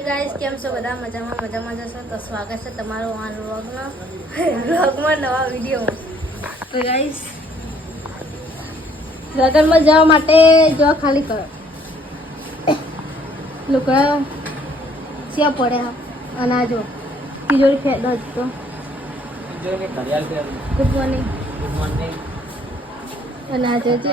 Guys કેમ છો બધા? મજામાં મજામાં જશો તો સ્વાગત છે તમારો આ વ્લોગનો વ્લોગમાં નવા વીડિયો તો ગાઈસ લગનમાં જવા માટે જો ખાલી કરો. લુકડા શ્યા પડ્યા અનાજો. તિજોરી ફેંદો જ તો. ગુડ મોર્નિંગ અને આ જો છે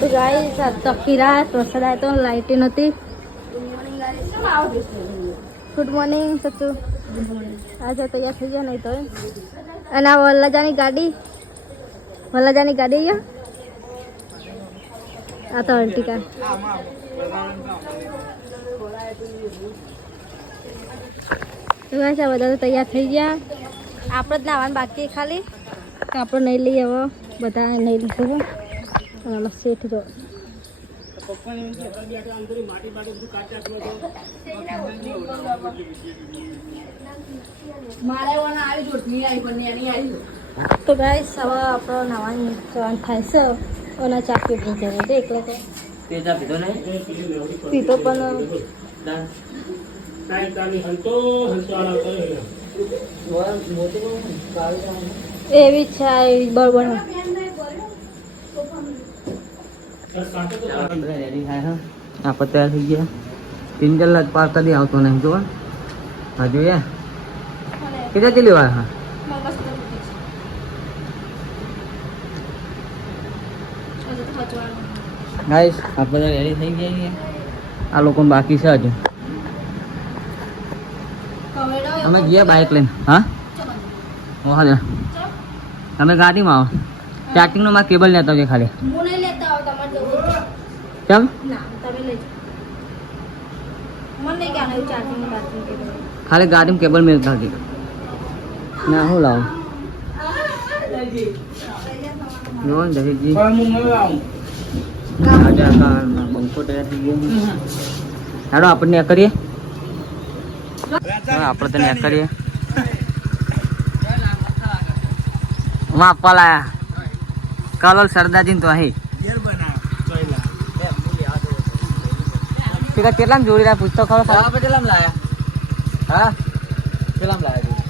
તો ગાઈસ આ રાત વરસાદ તો લાઇટ નહોતી. ગુડ મોર્નિંગ સચુ. આજે તૈયાર થઈ ગયા નહીં તો અને વલ્લાજાની ગાડી. વલ્લાજાની ગાડી અહીંયા? આ તો અર્ટિકા તો બધા તો તૈયાર થઈ ગયા. આપણે જ નાવાનું બાકી ખાલી. આપણે નહીં લઈએ હવે બધા નહીં લીધું. આમાં શેઠ જો તો ગાય સવા આપણો નવાની જવાનું થાય છે. ઓના ચાકી પણ જાય છે એકલો તો. પીતો પણ એવી છે બરોબર આપણે તૈયાર થઈ ગયા તીન કલાક પાર કદી આવતો નહીં જોવા હા? જોઈએ કેટલા ચલી વાર હા ગાઈસ આપણે રેડી થઈ ગયા છે આ લોકો બાકી છે હજુ અમે ગયા બાઇક લઈને. હા? હા તમે ગાડીમાં આવો. ચાર્જિંગનો માં કેબલ લેતો છે ખાલી. હું નહીં લેતા. કેમ? ખાલી ગાડીમાં કેબલ મેળ આવજો ના હું લાવું? જો ને દહેજી બંકો તૈયાર થઈ ગયો. હાલો આપણે ને કરીએ? આપણે તને કરીએ. વાપલા કલોલ સરદારજી તો અહીં. પેલા કેટલા જોડી રહ્યા? પૂછતો ખરો હા કેટલામ લાયા? હા? કેટલા લાયા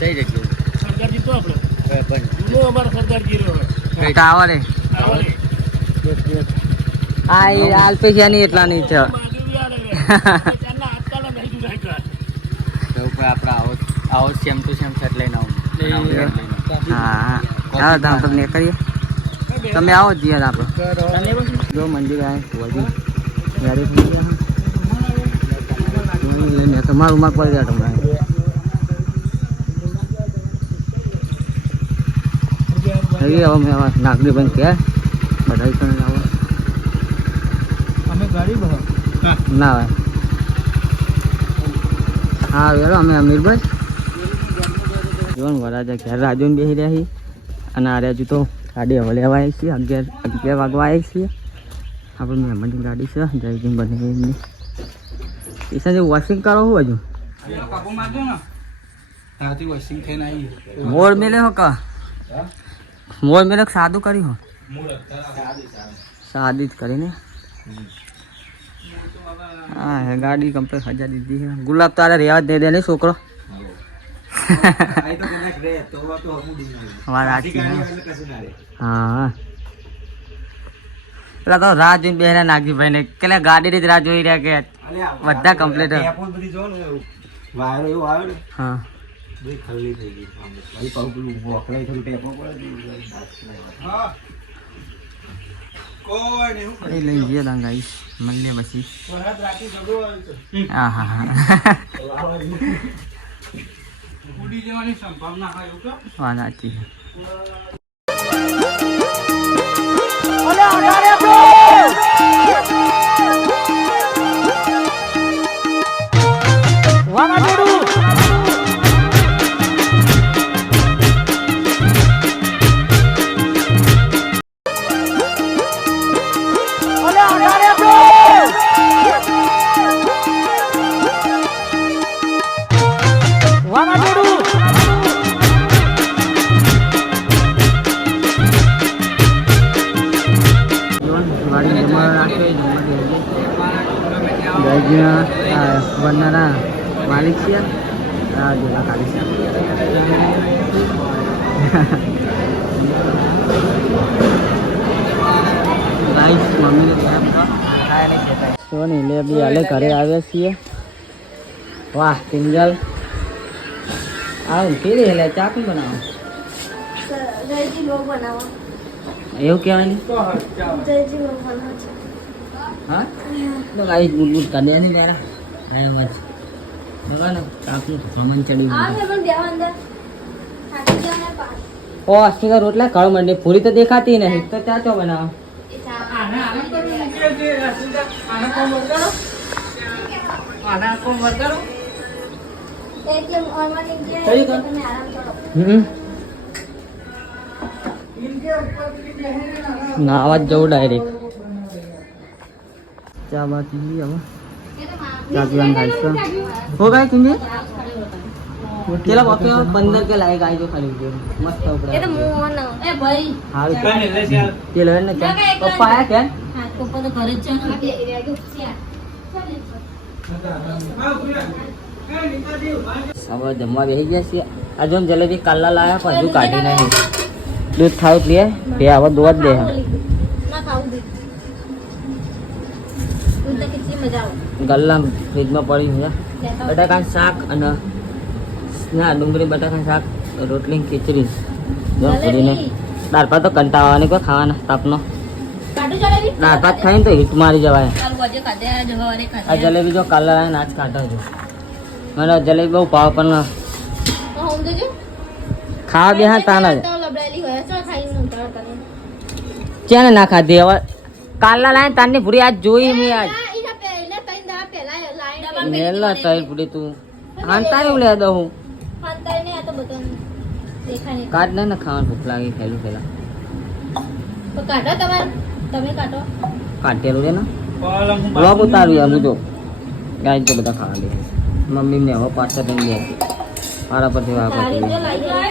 જઈ જજો ટાવર હા એ આલ્પેશિયાની એટલા નહીં છે. આપણે આવો આવો સેમ ટુ સેમ સેટ લઈને આવો. હા હા. તમે તમને કરીએ. તમે આવો જીએ આપણે. જો મંદિર આવે તમારું માર્ક પડી જાય તમારે હવે હવે મેં હવે નાગરી બંધ કે બધા પણ આવો અમે ના હોય હા વેલો અમે અમીરભાઈ જોવાનું વરાજા ઘેર રાજુને બેસી રહ્યા છીએ અને આ રાજુ તો ગાડી હવે લેવા આવીએ છીએ અગિયાર અગિયાર વાગવા આવીએ છીએ આપણે મહેમાનની ગાડી છે. જયજીન બની એમની એ સાંજે વોશિંગ કરો શું હજુ કાપો મારજો ને ત્યાંથી વોશિંગ થઈને આવી મોર મેલે હો કા? મોર મેલે કે સાદું કર્યું હો? સાદી જ કરીને. હા હે ગાડી કમ્પ્લીટ હજાર દીધી છે ગુલાબ તારે રેવા જ દે દે ને છોકરો. વાત સાચી છે. હા. પેલા તો રાહ જોઈને બેહરા નાગજીભાઈ ને કેટલા ગાડી ની જ રાહ જોઈ રહ્યા કે બધા કમ્પ્લીટ વાયરો એવો આવ્યો ને હા. બધી થઈ ગઈ. ભાઈ પેલું વોકડાઈ થોડું ટેપો પડે હા. કોઈ નહીં એ લઈને જઈએ તાં ગાઈશ મળીએ પછી. હા હા હા. વાત સાચી ગાયજીના વનના માલિક છે. આ જેવા કાઢી છે. સોની લે બી હાલે ઘરે આવ્યા છીએ. વાહ પિંજલ. આવું કેવી હેલે ચા પણ બનાવો. એવું કહેવાય ને? અંદર. થાકી જાવ ને પાસ ઓ અસ્તિકા રોટલા કળ મંડી. પૂરી તો દેખાતી નહીં. તો ચા ચો બનાવો. એ ચા એટલે ઓનલાઈન જે કઈ કર? તમે આરામ કરો. હમ. ના આવાજ જવું ડાયરેક્ટ ચા બા પીવી હવે ચા પીવાનું થાય છે હો ગાય તુંજે પેલા બાપે પંદર કે લાયક આવી જો ખાલી ઊભી રહી. મસ્ત એ ઉપડે તો મોહન એ ભાઈ. તે લે ને ચા પપ્પા આયા કેમ? હા પપ્પા તો ઘરે જ છે ને. એ રેગો છે હવે જમવા બેસી ગયા છીએ. આ જો જલેબી કાલા લાયા પણ હજુ કાઢી નહીં દૂધ થાવ પીએ બે હવે દોવા જ દે ગલ્લા ફ્રીજમાં પડી છે. બટાકા બટાકાનું શાક અને ના ડુંગળી બટાકાનું શાક રોટલી ખીચડી. જો દાળ ભાત તો કંટાળવાની કોઈ ખાવાના તાપનો. દાળ ભાત ખાઈને તો હીટ મારી જવાય. આ જલેબી જો કાલા લાવીને આજ કાઢો છો. મને જલેબી બહુ ભાવ પણ ખાવા બે હા તાના ક્યાં ના ખાધી? હવે કાલના લાઈન તારની પૂરી આજ જોઈ મેં આજ આ ઈના પહેલા તઈ દા પહેલા લાઈન મેલા તારી પડી તું. હાંતા એવું લે દઉં હાંતા ને આ તો બધું દેખાય કાઢ ના ખાવાનું ભૂખ લાગી ખાયલું ખેલા તો કાઢો તમાર. તમે કાઢો. કાઢેલું છે ને? બ્લોગ ઉતાર્યું યાર હું જો. ગાય તો બધા ખાવા દે. મમ્મી ને હવે પાછા દઈ દે મારા પરથી જાય